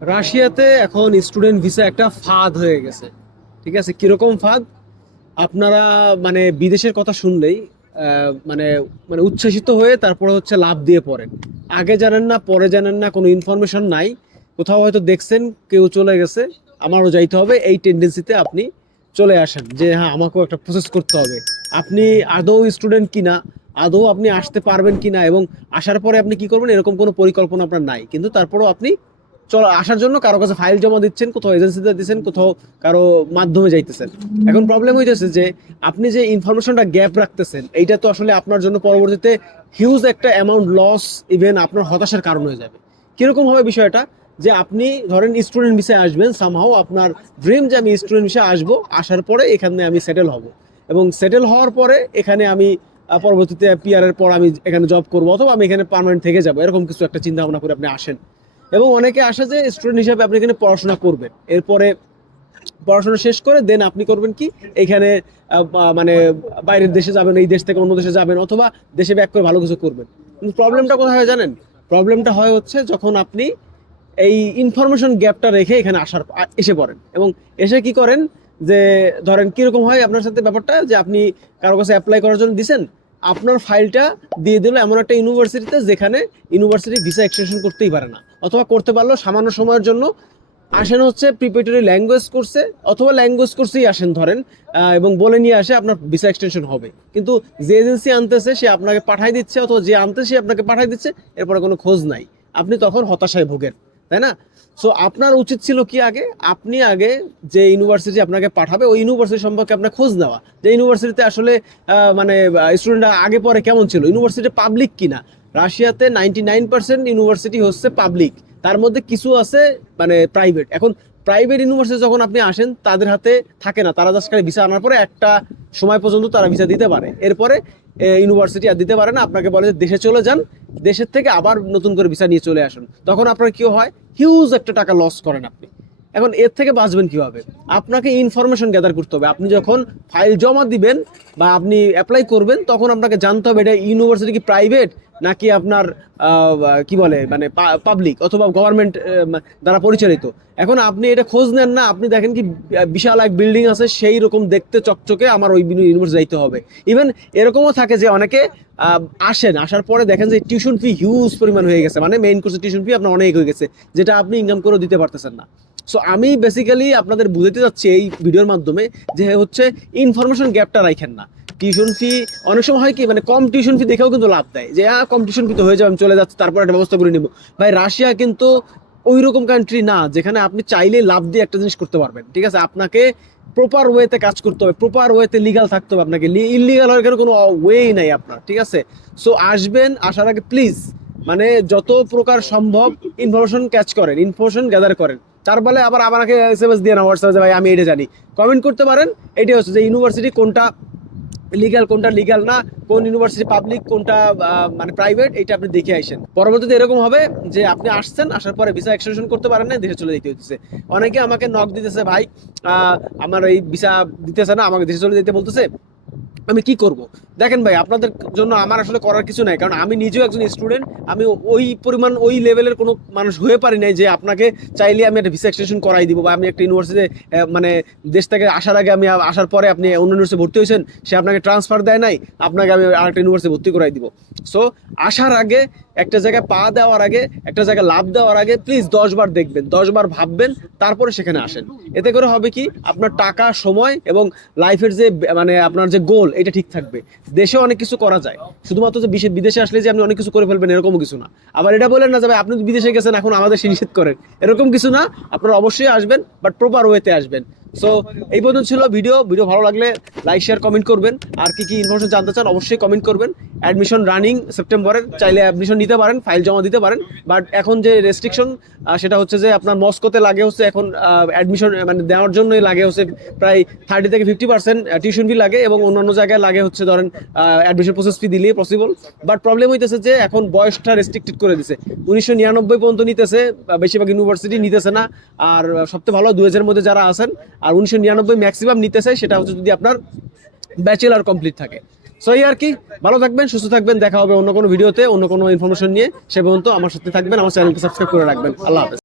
রাশিয়াতে এখন student visa একটা ফাঁদ হয়ে গেছে। ঠিক আছে? কীরকম ফাঁদ? আপনারা মানে বিদেশের কথা শুনলেই মানে মানে উচ্ছ্বাসিত হয়ে তারপরে হচ্ছে লাভ দিয়ে পড়েন। আগে জানেন না, পরে জানেন না, কোনো ইনফরমেশন নাই। কোথাও হয়তো দেখছেন, কেউ চলে গেছে, আমারও যাইতে হবে। এই টেন্ডেন্সিতে আপনি চলে আসেন যে হ্যাঁ আমাকেও একটা প্রসেস করতে হবে। আপনি আদৌ স্টুডেন্ট কিনা, আদৌ আপনি আসতে পারবেন কিনা এবং আসার পরে আপনি কি করবেন, এরকম কোনো পরিকল্পনা আপনার নাই। কিন্তু তারপরেও আপনি চল, আসার জন্য কারও কাছে ফাইল জমা দিচ্ছেন, কোথাও এজেন্সিতে দিচ্ছেন, কোথাও কারও মাধ্যমে যাইতেছেন। এখন প্রবলেম হইতেছে যে, আপনি যে ইনফরমেশনটা গ্যাপ রাখতেছেন, এইটা তো আসলে আপনার জন্য পরবর্তীতে হিউজ একটা অ্যামাউন্ট লস ইভেন আপনার হতাশার কারণ হয়ে যাবে। কীরকম হবে বিষয়টা? যে আপনি ধরেন স্টুডেন্ট বিষয়ে আসবেন সামহাও আপনার ড্রিম যে আমি স্টুডেন্ট বিষয়ে আসব, আসার পরে এখানে আমি সেটেল হব। এবং সেটেল হওয়ার পরে এখানে আমি পরবর্তীতে পিআর এর পর আমি এখানে জব করব, অথবা আমি এখানে পার্মানেন্ট থেকে যাব, এরকম কিছু একটা চিন্তা ভাবনা করে আপনি আসেন। এবং অনেকে আসে যে স্টুডেন্ট হিসাবে আপনি এখানে পড়াশোনা করবেন। এরপরে পড়াশোনা শেষ করে দেন আপনি করবেন কি? এখানে মানে বাইরের দেশে যাবেন, এই দেশ থেকে অন্য দেশে যাবেন, অথবা দেশে ব্যাক করে ভালো কিছু করবেন। কিন্তু প্রবলেমটা কোথায় হয় জানেন? প্রবলেমটা হয় হচ্ছে যখন আপনি এই ইনফরমেশন গ্যাপটা রেখে এখানে আসার এসে পড়েন। এবং এসে কি করেন? যে, ধরেন কীরকম হয় আপনার সাথে ব্যাপারটা? যে আপনি কারও কাছে অ্যাপ্লাই করার জন্য দিছেন আপনার ফাইলটা দিয়ে দিল এমন একটা ইউনিভার্সিটিতে যেখানে ইউনিভার্সিটি ভিসা এক্সটেনশন করতেই পারে না। অথবা করতে পারলেও সামান্য সময়ের জন্য। আসেন হচ্ছে প্রিপারেটরি ল্যাঙ্গুয়েজ কোর্সে অথবা ল্যাঙ্গুয়েজ কোর্সেই আসেন ধরেন এবং বলে নিয়ে আসে আপনার ভিসা এক্সটেনশন হবে। কিন্তু যে এজেন্সি আনতেছে, সে আপনাকে পাঠাই দিচ্ছে, অথবা যে আনতে সে আপনাকে পাঠাই দিচ্ছে, এরপরে কোনো খোঁজ নাই। আপনি তখন হতাশায় ভোগেন। তাই না? সো আপনার উচিত ছিল কি আগে? আপনি আগে যে ইউনিভার্সিটি আপনাকে পাঠাবে, ওই ইউনিভার্সিটি সম্পর্কে আপনার খোঁজ নেওয়া। যে ইউনিভার্সিটিতে আসলে মানে স্টুডেন্টরা আগে পরে কেমন ছিল? ইউনিভার্সিটি পাবলিক কিনা? রাশিয়াতে নাইনটি নাইন পার্সেন্ট ইউনিভার্সিটি হচ্ছে পাবলিক তার মধ্যে কিছু আছে মানে প্রাইভেট এখন প্রাইভেট ইউনিভার্সিটি যখন আপনি আসেন, তাদের হাতে থাকে না। তারা জাস্ট ভিসা আনার পরে একটা সময় পর্যন্ত তারা ভিসা দিতে পারে। এরপরে ইউনিভার্সিটি আর দিতে পারে না। আপনাকে বলে যে, দেশে চলে যান। দেশের থেকে আবার নতুন করে ভিসা নিয়ে চলে আসুন। তখন আপনার কি হয়? হিউজ একটা টাকা লস করেন আপনি। এখন এর থেকে বাঁচবেন কীভাবে? আপনাকে ইনফরমেশন গ্যাদার করতে হবে। আপনি যখন ফাইল জমা দিবেন বা আপনি অ্যাপ্লাই করবেন, তখন আপনাকে জানতে হবে এটা ইউনিভার্সিটি কি প্রাইভেট নাকি আপনার কি বলে মানে পাবলিক অথবা গভর্নমেন্ট দ্বারা পরিচালিত? এখন আপনি এটা খোঁজ নেন না, আপনি দেখেন কি বিশাল এক বিল্ডিং আছে, সেই রকম দেখতে চকচকে আমার ওই ইউনিভার্সিটি যাইতে হবে। ইভেন এরকমও থাকে যে অনেকে আসেন, আসার পরে দেখেন যে টিউশন ফি হিউজ পরিমাণ হয়ে গেছে। মানে মেইন কোর্সের টিউশন ফি আপনার অনেক হয়ে গেছে, যেটা আপনি ইনকাম করে দিতে পারতেছেন না। সো আমি বেসিক্যালি আপনাদের বুঝাতে যাচ্ছি এই ভিডিওর মাধ্যমে যে হচ্ছে ইনফরমেশন গ্যাপটা রাখেন না। টিউশন ফি অনেক সময় হয় কি মানে কম টিউশন ফি দেখেও কিন্তু লাভ দেয়। যে হ্যাঁ কম টিউশন ফি তো হয়ে যাবে, আমি চলে যাচ্ছি, তারপর একটা ব্যবস্থা করে নিব। ভাই, রাশিয়া কিন্তু ওই রকম কান্ট্রি না, যেখানে আপনি চাইলে লাভ দিয়ে একটা জিনিস করতে পারবেন, ঠিক আছে? আপনাকে প্রপার ওয়েতে কাজ করতে হবে প্রপার ওয়েতে লিগাল থাকতে হবে আপনাকে। ইলিগাল হওয়ার কেন ওয়েই নাই আপনার, ঠিক আছে? সো আসবেন, আসার আগে প্লিজ মানে যত প্রকার সম্ভব ইনফরমেশন ক্যাচ করেন ইনফরমেশন গ্যাদার করেন। তার বলে আবার আমাকে এস এম এস দিয়ে না হোয়াটসঅ্যাপে ভাই, আমি এটা জানি। কমেন্ট করতে পারেন, এটাই হচ্ছে যে ইউনিভার্সিটি কোনটা লিগ্যাল কোনটা লিগাল না, কোন ইউনিভার্সিটি পাবলিক কোনটা মানে প্রাইভেট এটা আপনি দেখে আসেন। পরবর্তীতে এরকম হবে যে আপনি আসছেন, আসার পরে ভিসা এক্সটেনশন করতে পারেন না দেশে চলে যেতে হচ্ছে অনেকে আমাকে নক দিতেছে, ভাই আমার এই ভিসা দিতেছে না, আমাকে দেশে চলে যেতে বলতেছে। আমি কি করব? দেখেন ভাই, আপনাদের জন্য আমার আসলে করার কিছু নাই। কারণ আমি নিজেও একজন স্টুডেন্ট আমি ওই পরিমাণ, ওই লেভেলের কোনো মানুষ হয়ে পারি নাই যে আপনাকে চাইলে আমি একটা ভিসা এক্সটেনশন করাই দিব বা আমি একটা ইউনিভার্সিটিতে মানে দেশ থেকে আসার আগে আমি আসার পরে আপনি অন্য ইউনিভার্সিটি ভর্তি হয়েছেন, সে আপনাকে ট্রান্সফার দেয় নাই, আপনাকে আমি আরেকটা ইউনিভার্সিটি ভর্তি করাই দিব। সো আসার আগে, একটা জায়গায় পা দেওয়ার আগে, একটা জায়গায় লাভ দেওয়ার আগে প্লিজ দশ বার দেখবেন, দশ বার ভাববেন, তারপরে সেখানে আসেন। এতে করে হবে কি? আপনার টাকা, সময় এবং লাইফের যে মানে আপনার যে গোল এটা ঠিক থাকবে। দেশে অনেক কিছু করা যায়। শুধুমাত্র যে বিশেষ বিদেশে আসলে যে আপনি অনেক কিছু করে ফেলবেন এরকমও কিছু না। আবার এটা বলেন না যাবে আপনি বিদেশে গেছেন, এখন আমাদের সে নিষেধ করেন। এরকম কিছু না। আপনারা অবশ্যই আসবেন বাট প্রপার ওয়েতে আসবেন। সো এই পর্যন্ত ছিল ভিডিও ভিডিও ভালো লাগলে লাইক শেয়ার কমেন্ট করবেন। আর কি কি ইনফরমেশন জানতে চান অবশ্যই কমেন্ট করবেন। অ্যাডমিশন রানিং সেপ্টেম্বরের চাইলে অ্যাডমিশন নিতে পারেন ফাইল জমা দিতে পারেন। বাট এখন যে রেস্ট্রিকশন সেটা হচ্ছে যে আপনার মস্কোতে লাগে হচ্ছে এখন অ্যাডমিশন মানে দেওয়ার জন্যই লাগে হচ্ছে প্রায় থার্টি থেকে ফিফটি পার্সেন্ট টিউশন ফি লাগে এবং অন্যান্য জায়গায় লাগে হচ্ছে ধরেন অ্যাডমিশন প্রসেস ফি দিলেই পসিবল বাট প্রবলেম হইতেছে যে এখন বয়সটা রেস্ট্রিক্টেড করে দিছে। উনিশশো নিরানব্বই পর্যন্ত নিতেছে বেশিরভাগ ইউনিভার্সিটি নিতেছে না। আর সবথেকে ভালো দুই হাজারের মধ্যে যারা আছেন আর উনিশশো নিরানব্বই ম্যাক্সিমাম নিতে চাই সেটা হচ্ছে যদি আপনার ব্যাচেলার কমপ্লিট থাকে। সো এই আর কি। ভালো থাকবেন, সুস্থ থাকবেন, দেখা হবে অন্য কোনো ভিডিওতে অন্য কোনো ইনফরমেশন নিয়ে। সে পর্যন্ত আমার সাথে থাকবেন, আমার চ্যানেলকে সাবস্ক্রাইব করে রাখবেন। আল্লাহ হাফেজ।